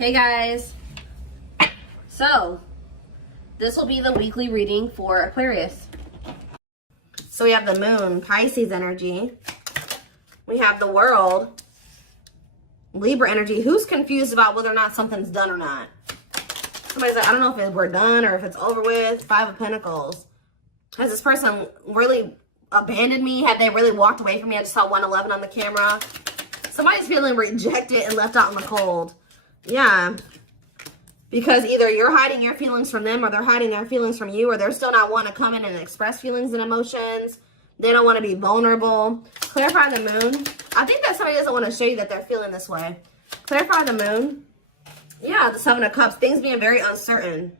Hey guys, so this will be the weekly reading for Aquarius. So we have the moon, Pisces energy. We have the world, Libra energy. Who's confused about whether or not something's done or not? Somebody's like, I don't know if we're done or if it's over with. Five of Pentacles. Has this person really abandoned me? Have they really walked away from me? I just saw 111 on the camera. Somebody's feeling rejected and left out in the cold. Yeah, because either you're hiding your feelings from them or they're hiding their feelings from you, or they're still not wanting to come in and express feelings and emotions. They don't want to be vulnerable. Clarify the moon. I think that somebody doesn't want to show you that they're feeling this way. Clarify the moon. Yeah, the Seven of Cups. Things being very uncertain.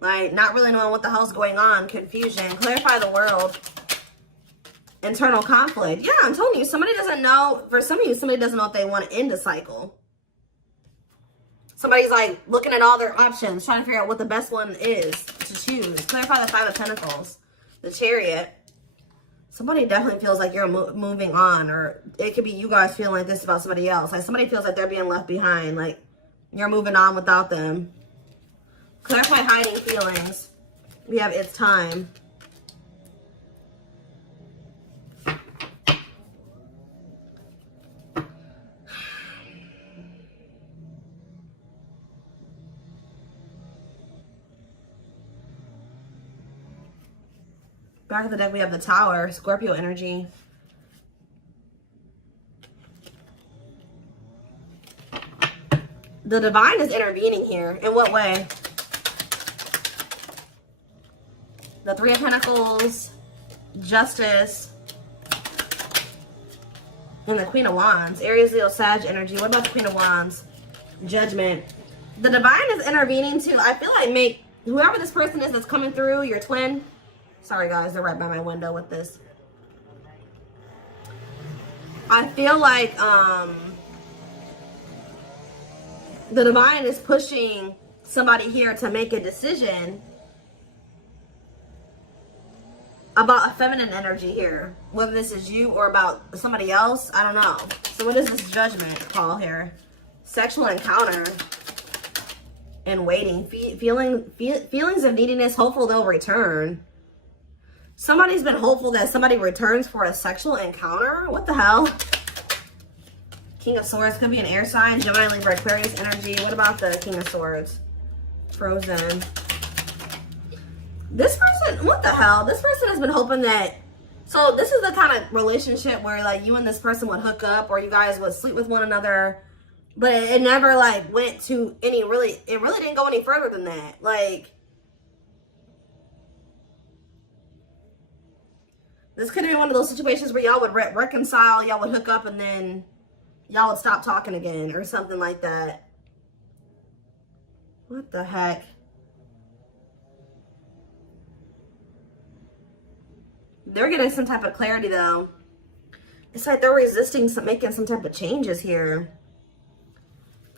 Like, not really knowing what the hell's going on. Confusion. Clarify the world. Internal conflict. Yeah, I'm telling you, somebody doesn't know. For some of you, somebody doesn't know if they want to end a cycle. Somebody's like looking at all their options, trying to figure out what the best one is to choose. Clarify the Five of Pentacles, the Chariot. Somebody definitely feels like you're moving on, or it could be you guys feeling like this about somebody else. Like somebody feels like they're being left behind, like you're moving on without them. Clarify hiding feelings. We have it's time. Back of the deck, we have the Tower, Scorpio energy. The Divine is intervening here. In what way? The Three of Pentacles, Justice, and the Queen of Wands. Aries, Leo, Sag energy. What about the Queen of Wands? Judgment. The Divine is intervening too. I feel like whoever this person is that's coming through, your twin. Sorry guys, they're right by my window with this. I feel like the Divine is pushing somebody here to make a decision about a feminine energy here. Whether this is you or about somebody else, I don't know. So what is this Judgment call here? Sexual encounter and waiting. Feelings of neediness, hopeful they'll return. Somebody's been hopeful that somebody returns for a sexual encounter. What the hell? King of Swords could be an air sign. Gemini, Libra, Aquarius energy. What about the King of Swords? Frozen. This person, what the hell? This person has been hoping that, so this is the kind of relationship where like you and this person would hook up or you guys would sleep with one another, but it never like went to any it really didn't go any further than that. Like, this could be one of those situations where y'all would reconcile, y'all would hook up, and then y'all would stop talking again or something like that. What the heck? They're getting some type of clarity though. It's like they're resisting making some type of changes here.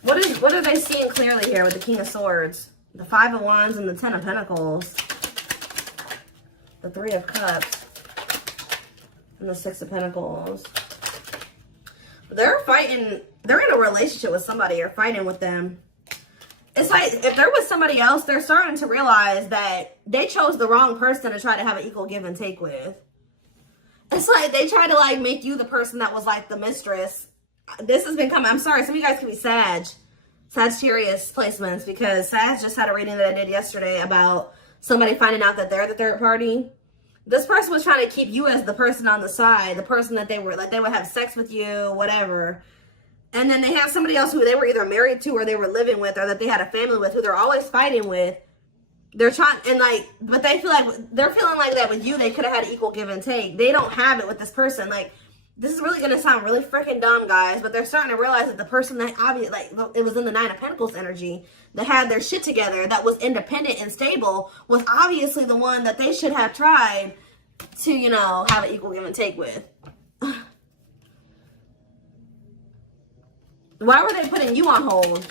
What are they seeing clearly here with the King of Swords? The Five of Wands and the Ten of Pentacles. The Three of Cups. And the Six of Pentacles. They're fighting. They're in a relationship with somebody or fighting with them. It's like if there was somebody else, they're starting to realize that they chose the wrong person to try to have an equal give and take with. It's like they try to like make you the person that was like the mistress. This has been coming. I'm sorry. Some of you guys can be Sagittarius placements, because Sag just had a reading that I did yesterday about somebody finding out that they're the third party. This person was trying to keep you as the person on the side, the person that they were, like they would have sex with you, whatever. And then they have somebody else who they were either married to or they were living with or that they had a family with who they're always fighting with. They're trying, and like, but they feel like, they're feeling like that with you, they could have had an equal give and take. They don't have it with this person. Like, this is really going to sound really freaking dumb, guys, but they're starting to realize that the person that obviously, like, it was in the Nine of Pentacles energy, that had their shit together, that was independent and stable, was obviously the one that they should have tried to, you know, have an equal give and take with. Why were they putting you on hold?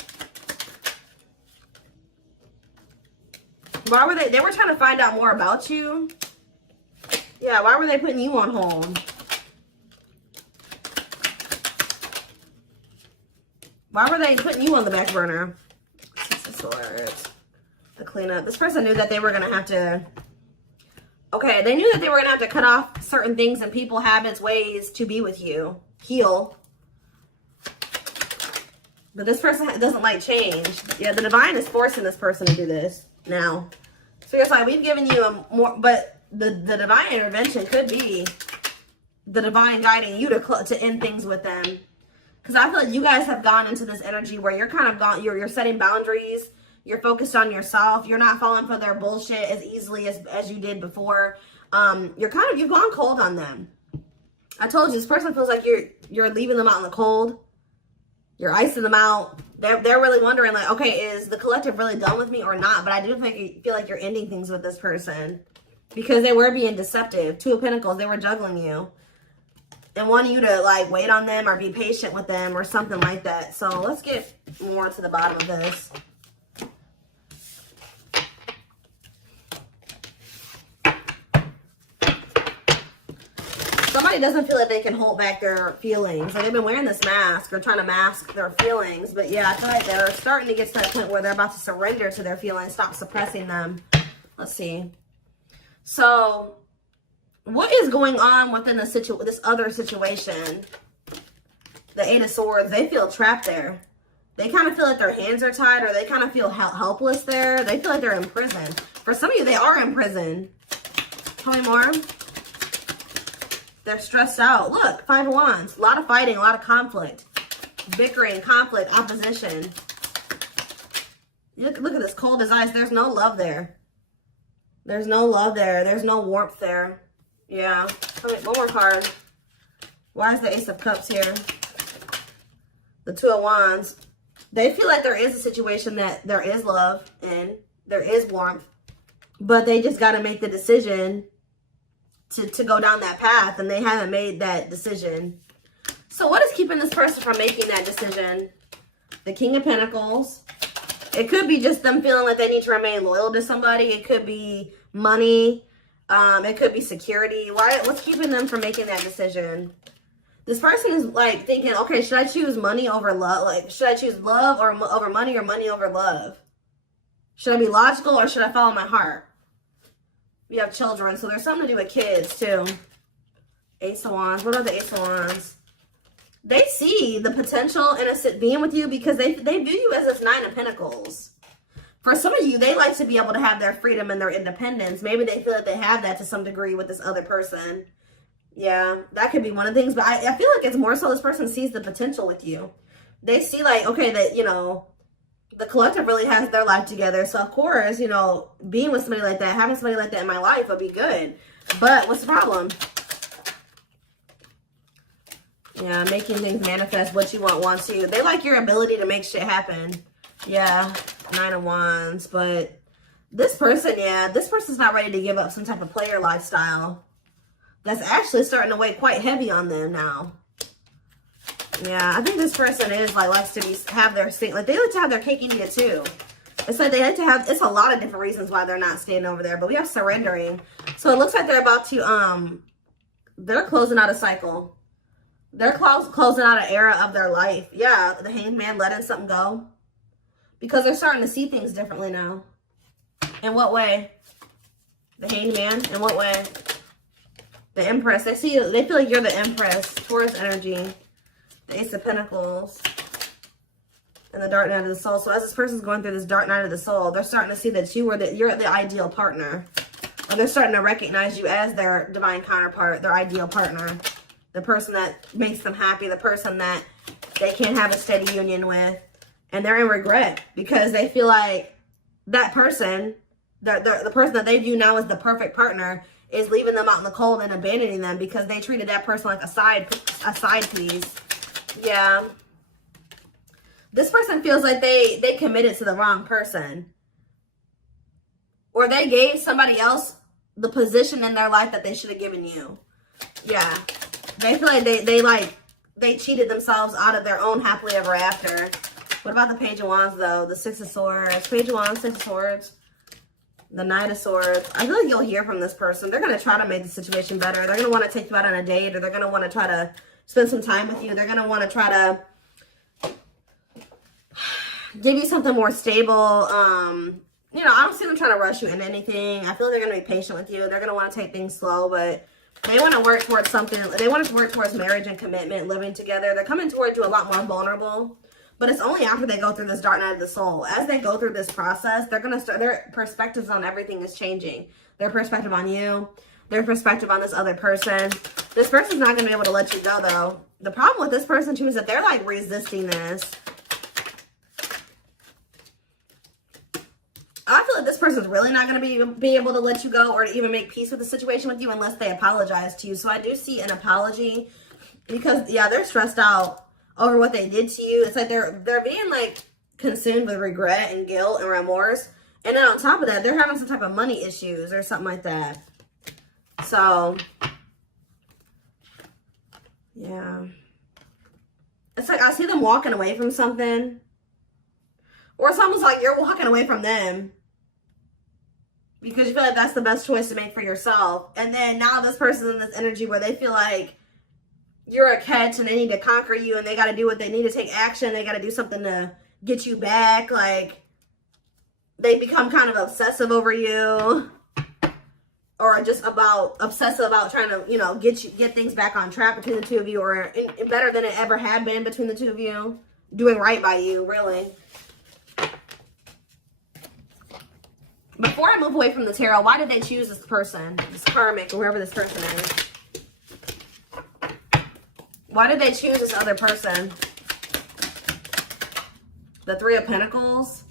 Why were they were trying to find out more about you? Yeah, why were they putting you on hold? Why were they putting you on the back burner? Six of Swords. The cleanup. This person knew that they were going to have to... Okay, they knew that they were going to have to cut off certain things and people, habits, ways to be with you. Heal. But this person doesn't like change. Yeah, the divine is forcing this person to do this now. So it's like, we've given you a more... But the divine intervention could be the divine guiding you to end things with them. Because I feel like you guys have gone into this energy where you're kind of gone, you're setting boundaries. You're focused on yourself. You're not falling for their bullshit as easily as you did before. You've gone cold on them. I told you, this person feels like you're leaving them out in the cold. You're icing them out. They're really wondering, like, okay, is the collective really done with me or not? But I do feel like you're ending things with this person because they were being deceptive. Two of Pentacles, they were juggling you and wanting you to like wait on them or be patient with them or something like that. So let's get more to the bottom of this. Somebody doesn't feel like they can hold back their feelings. Like they've been wearing this mask or trying to mask their feelings. But yeah, I feel like they're starting to get to that point where they're about to surrender to their feelings, stop suppressing them. Let's see. So what is going on within this other situation? The Eight of Swords, they feel trapped there. They kind of feel like their hands are tied or they kind of feel helpless there. They feel like they're in prison. For some of you, they are in prison. Tell me more. They're stressed out. Look, Five of Wands. A lot of fighting, a lot of conflict. Bickering, conflict, opposition. Look at this cold as ice. There's no love there. There's no love there. There's no warmth there. Yeah. One more card. Why is the Ace of Cups here? The Two of Wands. They feel like there is a situation that there is love in. There is warmth. But they just got to make the decision to go down that path. And they haven't made that decision. So what is keeping this person from making that decision? The King of Pentacles. It could be just them feeling like they need to remain loyal to somebody. It could be money. It could be security. What's keeping them from making that decision? This person is like thinking, okay, should I choose money over love? Like, should I choose love over money or money over love? Should I be logical or should I follow my heart? We have children, so there's something to do with kids too. Ace of Wands. What are the Ace of Wands? They see the potential in being with you because they view you as this Nine of Pentacles. For some of you, they like to be able to have their freedom and their independence. Maybe they feel like they have that to some degree with this other person. Yeah, that could be one of the things. But I feel like it's more so this person sees the potential with you. They see like, okay, that, you know, the collective really has their life together. So, of course, you know, being with somebody like that, having somebody like that in my life would be good. But what's the problem? Yeah, making things manifest. What you want wants you. They like your ability to make shit happen. Yeah, Nine of Wands. But this person, yeah, this person's not ready to give up some type of player lifestyle. That's actually starting to weigh quite heavy on them now. Yeah, I think this person is like likes to have their like they like to have their cake and eat it too. It's like they like to have. It's a lot of different reasons why they're not staying over there. But we have surrendering. So it looks like they're about to they're closing out a cycle. They're closing out an era of their life. Yeah, the Hanged Man letting something go because they're starting to see things differently now. In what way? The Hanged Man. In what way? The Empress. They feel like you're the Empress. Taurus energy. The Ace of Pentacles. And the Dark Night of the Soul. So as this person's going through this Dark Night of the Soul, they're starting to see that you're the ideal partner. Or they're starting to recognize you as their divine counterpart, their ideal partner. The person that makes them happy. The person that they can't have a steady union with. And they're in regret because they feel like that person, the person that they view now as the perfect partner, is leaving them out in the cold and abandoning them because they treated that person like a side piece. Yeah. This person feels like they committed to the wrong person. Or they gave somebody else the position in their life that they should have given you. Yeah. They feel like they cheated themselves out of their own happily ever after. What about the Page of Wands though? The Six of Swords. Page of Wands, Six of Swords. The Knight of Swords. I feel like you'll hear from this person. They're going to try to make the situation better. They're going to want to take you out on a date, or they're going to want to try to spend some time with you. They're going to want to try to give you something more stable. You know, I don't see them trying to rush you into anything. I feel like they're going to be patient with you. They're going to want to take things slow, but they want to work towards something. They want to work towards marriage and commitment, living together. They're coming towards you a lot more vulnerable, but it's only after they go through this dark night of the soul. As they go through this process, they're going to start, their perspectives on everything is changing. Their perspective on you, their perspective on this other person. This person's not going to be able to let you go, though. The problem with this person, too, is that they're, like, resisting this. I feel like this person's really not going to be able to let you go or to even make peace with the situation with you unless they apologize to you. So I do see an apology because, yeah, they're stressed out over what they did to you. It's like they're being, like, consumed with regret and guilt and remorse. And then on top of that, they're having some type of money issues or something like that. So, yeah. It's like I see them walking away from something. Or it's almost like you're walking away from them because you feel like that's the best choice to make for yourself. And then now this person's in this energy where they feel like you're a catch and they need to conquer you and they got to do what they need to take action. They got to do something to get you back. Like they become kind of obsessive over you or just obsessive about trying to, you know, get things back on track between the two of you or better than it ever had been between the two of you. Doing right by you, really. Before I move away from the tarot, why did they choose this person? This karmic, or whoever this person is. Why did they choose this other person? The Three of Pentacles.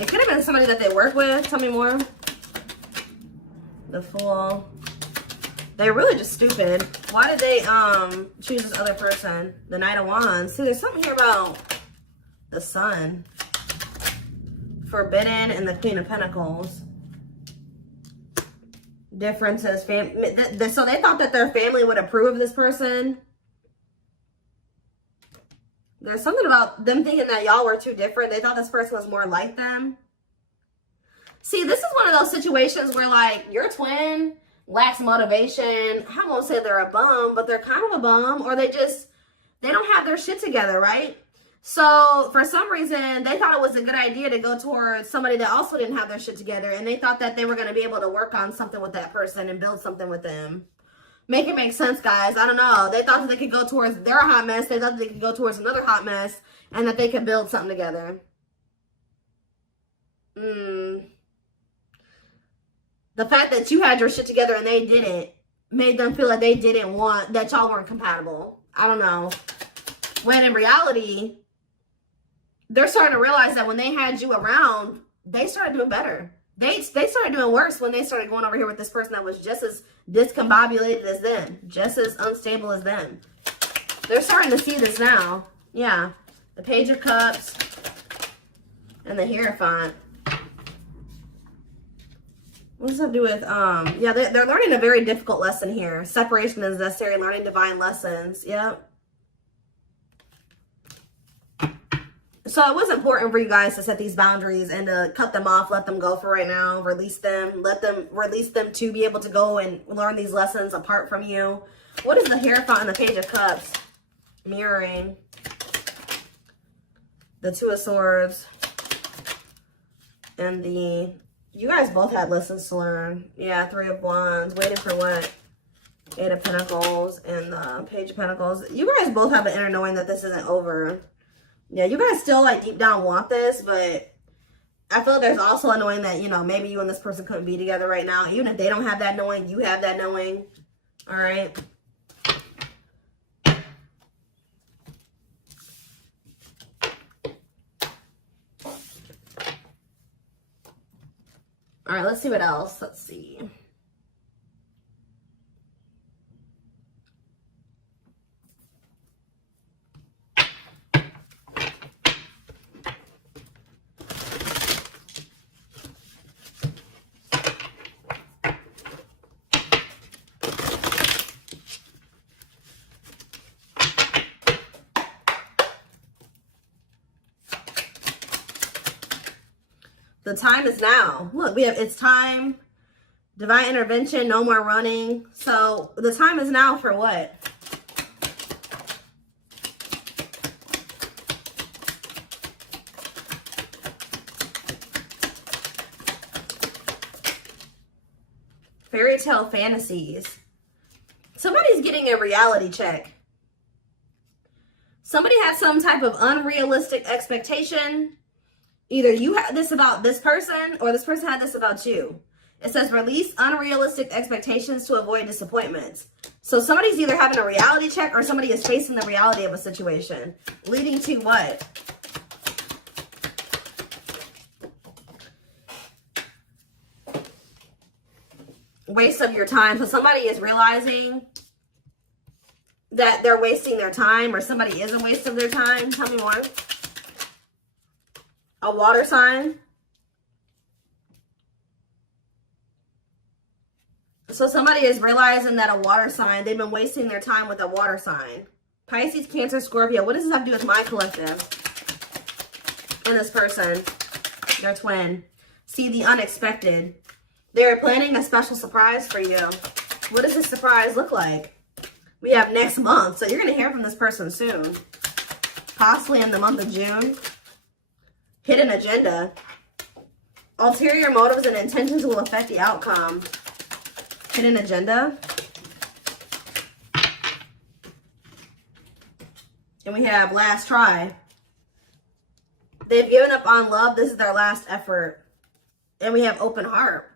It could have been somebody that they work with. Tell me more. The Fool. They're really just stupid. Why did they choose this other person? The Knight of Wands. See, there's something here about the Sun. Forbidden and the Queen of Pentacles. Differences. So they thought that their family would approve of this person. There's something about them thinking that y'all were too different. They thought this person was more like them. See, this is one of those situations where, like, your twin lacks motivation. I won't say they're a bum, but they're kind of a bum. Or they don't have their shit together, right? So, for some reason, they thought it was a good idea to go towards somebody that also didn't have their shit together. And they thought that they were going to be able to work on something with that person and build something with them. Make it make sense, guys. I don't know. They thought that they could go towards their hot mess. They thought that they could go towards another hot mess. And that they could build something together. The fact that you had your shit together and they didn't made them feel like they didn't want, that y'all weren't compatible. I don't know. When in reality, they're starting to realize that when they had you around, they started doing better. They started doing worse when they started going over here with this person that was just as discombobulated as them. Just as unstable as them. They're starting to see this now. Yeah. The Page of Cups. And the Hierophant. What does that do with, yeah, they're learning a very difficult lesson here. Separation is necessary, learning divine lessons. Yep. So it was important for you guys to set these boundaries and to cut them off, let them go for right now, release them, release them to be able to go and learn these lessons apart from you. What is the Hierophant and the Page of Cups? Mirroring. The Two of Swords. And you guys both had lessons to learn. Yeah, Three of Wands. Waiting for what? Eight of Pentacles and the Page of Pentacles. You guys both have an inner knowing that this isn't over. Yeah, you guys still, like, deep down want this, but I feel like there's also a knowing that, you know, maybe you and this person couldn't be together right now. Even if they don't have that knowing, you have that knowing. All right? All right, let's see what else. Let's see. The time is now. Look, we have, it's time, divine intervention, no more running. So the time is now for what? fairy tale fantasies. Somebody's getting a reality check. Somebody has some type of unrealistic expectation. Either you had this about this person or this person had this about you. It says release unrealistic expectations to avoid disappointments. So somebody's either having a reality check or somebody is facing the reality of a situation. Leading to what? Waste of your time. So somebody is realizing that they're wasting their time, or somebody is a waste of their time. Tell me more. A water sign. So somebody is realizing that a water sign, they've been wasting their time with a water sign. Pisces, Cancer, Scorpio. What does this have to do with my collective? And this person, their twin. See the unexpected. They're planning a special surprise for you. What does this surprise look like? We have next month. So you're going to hear from this person soon. Possibly in the month of June. Hidden agenda. Ulterior motives and intentions will affect the outcome. Hidden agenda. And we have last try. They've given up on love. This is their last effort. And we have open heart.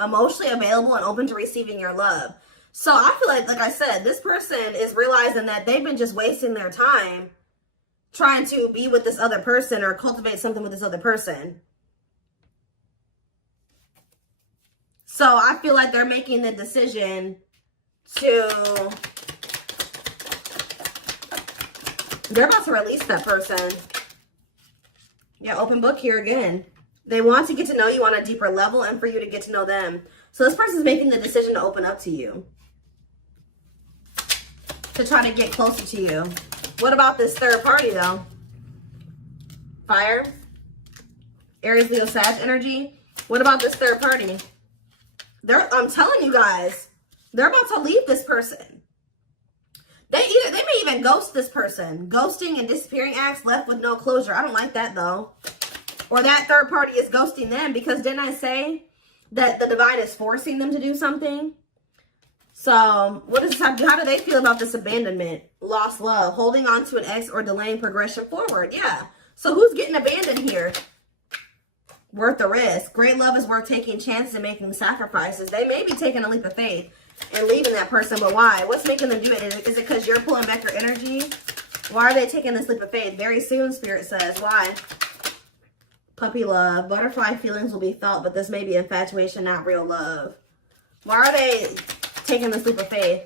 Emotionally available and open to receiving your love. So I feel like I said, this person is realizing that they've been just wasting their time trying to be with this other person or cultivate something with this other person. So I feel like they're making the decision to, they're about to release that person. Yeah, open book here again. They want to get to know you on a deeper level and for you to get to know them. So this person's making the decision to open up to you. To try to get closer to you. What about this third party though? Fire. Aries, Leo, Sag energy. What about this third party? I'm telling you guys, they're about to leave this person. They may even ghost this person. Ghosting and disappearing acts, left with no closure. I don't like that though. Or that third party is ghosting them, because didn't I say that the divine is forcing them to do something? So what does this have to do? How do they feel about this abandonment? Lost love, holding on to an ex, or delaying progression forward. Yeah. So who's getting abandoned here? Worth the risk. Great love is worth taking chances and making sacrifices. They may be taking a leap of faith and leaving that person, but why? What's making them do it? Is it because you're pulling back your energy? Why are they taking this leap of faith? Very soon, Spirit says. Why? Puppy love. Butterfly feelings will be felt, but this may be infatuation, not real love. Why are they taking this leap of faith?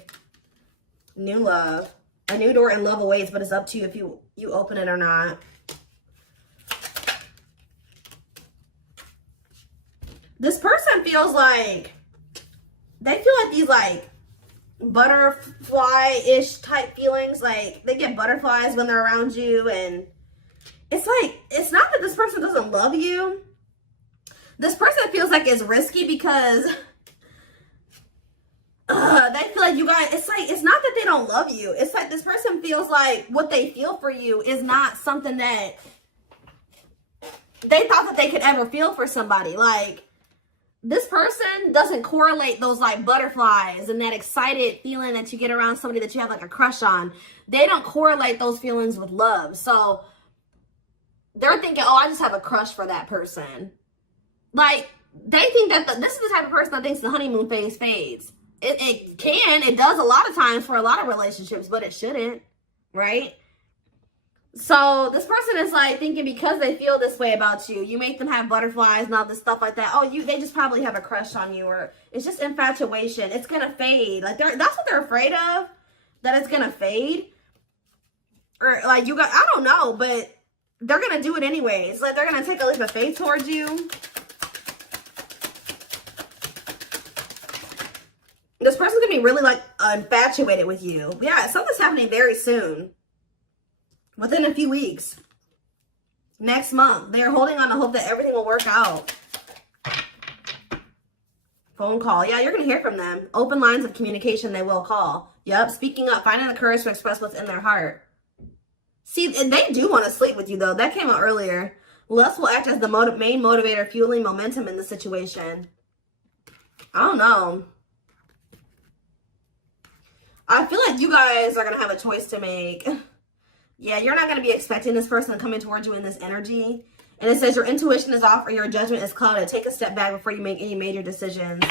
New love. A new door and love awaits, but it's up to you if you open it or not. This person feels like, they feel like these like butterfly-ish type feelings. Like they get butterflies when they're around you, and it's like, it's not that this person doesn't love you. This person feels like it's risky because they feel like you guys, it's like, it's not that they don't love you. It's like this person feels like what they feel for you is not something that they thought that they could ever feel for somebody. Like, this person doesn't correlate those like butterflies and that excited feeling that you get around somebody that you have like a crush on. They don't correlate those feelings with love. So they're thinking, oh, I just have a crush for that person. Like, they think that this is the type of person that thinks the honeymoon phase fades. It does a lot of times for a lot of relationships, but it shouldn't, right? So this person is like thinking because they feel this way about you, you make them have butterflies and all this stuff like that. Oh, they just probably have a crush on you, or it's just infatuation. It's gonna fade. Like that's what they're afraid of, that it's gonna fade. Or like I don't know, but they're gonna do it anyways. Like they're gonna take a leap of faith towards you. This person's gonna be really like infatuated with you. Yeah, something's happening very soon. Within a few weeks. Next month. They're holding on to hope that everything will work out. Phone call. Yeah, you're going to hear from them. Open lines of communication, they will call. Yep, speaking up. Finding the courage to express what's in their heart. See, and they do want to sleep with you, though. That came out earlier. Lust will act as the main motivator, fueling momentum in the situation. I don't know. I feel like you guys are going to have a choice to make. Yeah, you're not going to be expecting this person to come in towards you in this energy. And it says your intuition is off or your judgment is clouded. Take a step back before you make any major decisions.